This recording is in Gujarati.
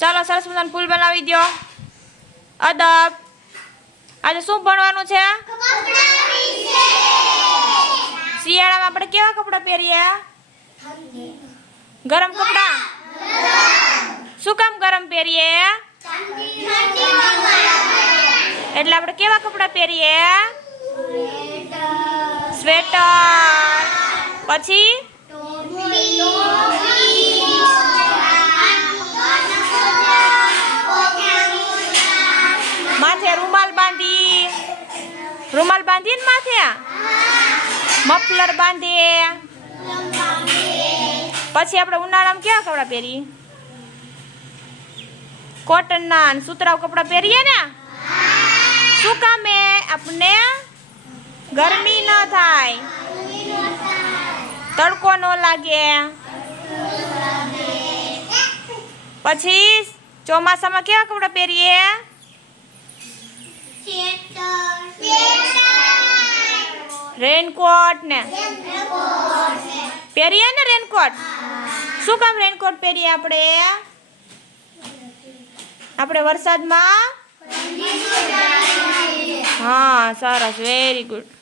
ચાલો સરસ મજાનું ફૂલ બનાવી દો. અદબ. આજે શું ભણવાનું છે? શિયાળામાં આપણે કેવા કપડાં પહેરીએ? ગરમ કપડાં. શું કામ ગરમ પહેરીએ? એટલે આપણે કેવા કપડાં પહેરીએ? સ્વેટર. પછી માથે રૂમાલ બાંધી. રૂમાલ બાંધીએ ને માથે. મફલર બાંધીએ. પછી આપણે ઉનાળામાં કેવા કપડાં પહેરીએ? કોટનના અને સુતરાઉ કપડાં પહેરીએ ને. શું કામે? આપણે ગરમી ન થાય, તડકો ન લાગે. પછી ચોમાસામાં કેવા કપડાં પહેરીએ? રેનકોટ ને પહેરીએ ને. રેનકોટ. શું કામ રેનકોટ પહેરીએ આપણે? આપણે વરસાદમાં. હા સરસ, વેરી ગુડ.